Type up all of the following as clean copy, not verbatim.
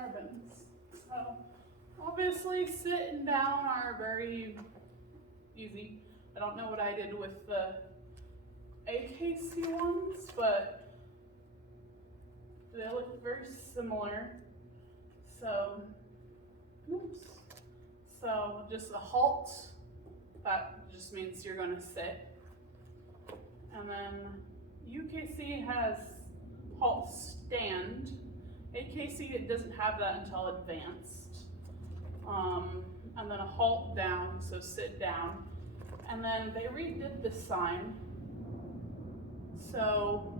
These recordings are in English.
ribbons. So obviously sit and down are very easy. I don't know what I did with the AKC ones, but they look very similar. So, oops. So just a halt, that just means you're gonna sit. And then UKC has halt stand. AKC, it doesn't have that until advanced. And then a halt down, so sit down. And then they redid the sign. So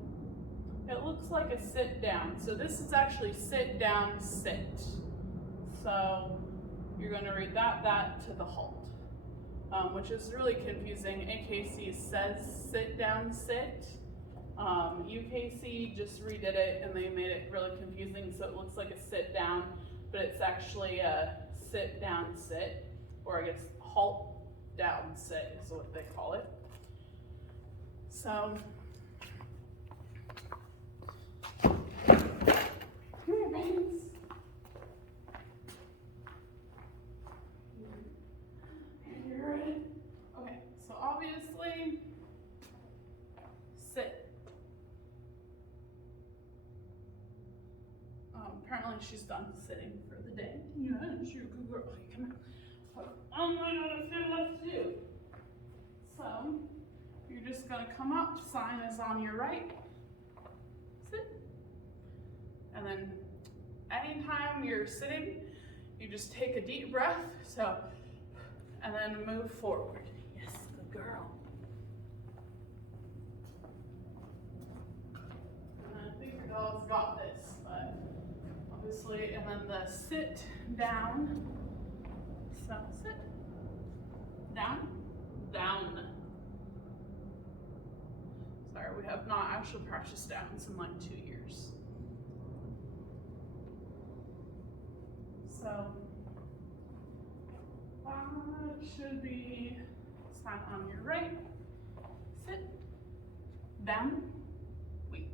it looks like a sit down. So this is actually sit down, sit. So you're gonna read that to the halt, which is really confusing. AKC says sit down, sit. UKC just redid it and they made it really confusing, so it looks like a sit down, but it's actually a sit down, sit, or I guess halt down, sit is what they call it. So, come here, babies. You're ready? Okay, so obviously, sit. Apparently she's done sitting for the day. Yeah, you're a good girl. Okay, come on. Oh my God, I still left to do. So, you're just gonna come up, sign is on your right, sit. And then anytime you're sitting, you just take a deep breath, so, and then move forward. Yes, good girl. And I think your dog's got this, but obviously, and then the sit down. So sit, down, down. Sorry, we have not actually practiced downs in like 2 years. So that should be sign on your right, sit, down, wait.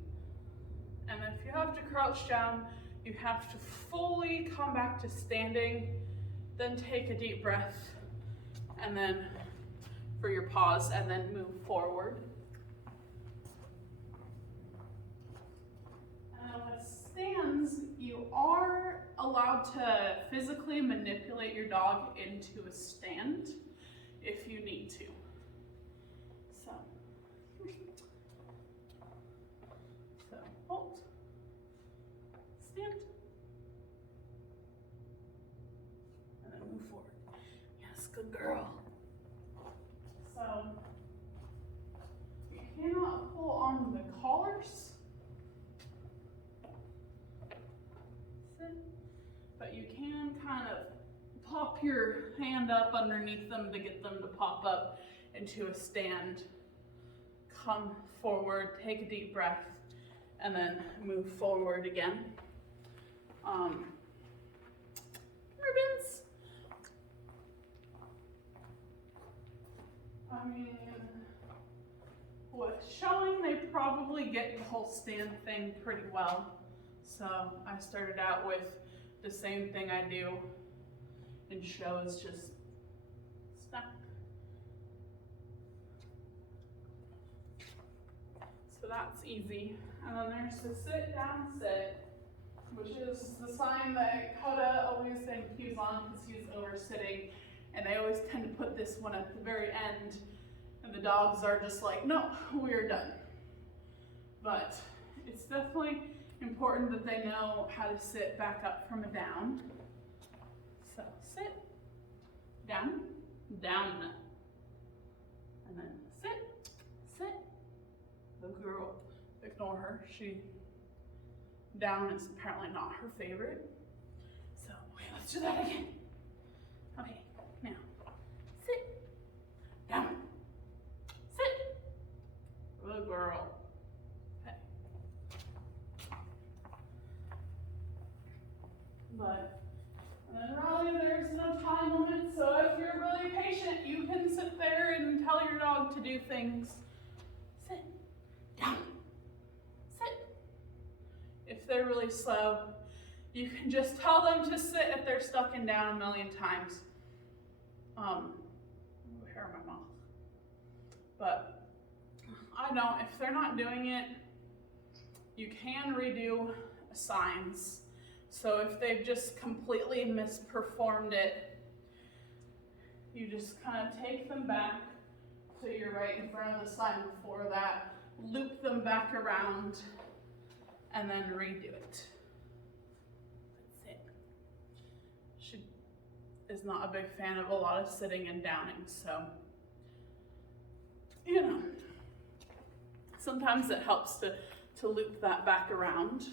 And if you have to crouch down, you have to fully come back to standing, then take a deep breath, and then for your pause, and then move forward. And with stands, you are allowed to physically manipulate your dog into a stand if you need to. So hold, stand, and then move forward. Yes, good girl. So you cannot pull on the collars, sit, but you can kind of pop your hand up underneath them to get them to pop up into a stand. Come forward, take a deep breath, and then move forward again. Ribbons. I mean, with showing, they probably get the whole stand thing pretty well. So I started out with the same thing I do in show, is just stuck. So that's easy. And then there's the sit down, sit, which is the sign that Coda always then cues on because he's over sitting. And they always tend to put this one at the very end. And the dogs are just like, no, we're done. But it's definitely important that they know how to sit back up from a down. So sit, down, down. And then sit, sit. The girl, ignore her. Down is apparently not her favorite. So, okay, let's do that again. Okay, now, sit, down, sit. Good girl. Okay. But, and then Raleigh, there's no time limit, so if you're really patient, you can sit there and tell your dog to do things. Sit, down, sit. If they're really slow, You can just tell them to sit if they're stuck in down a million times. Hair in my mouth. But I don't, if they're not doing it, you can redo signs. So if they've just completely misperformed it, you just kind of take them back so you're right in front of the sign before that, loop them back around, and then redo it. That's it. She is not a big fan of a lot of sitting and downing, so, you know, sometimes it helps to loop that back around.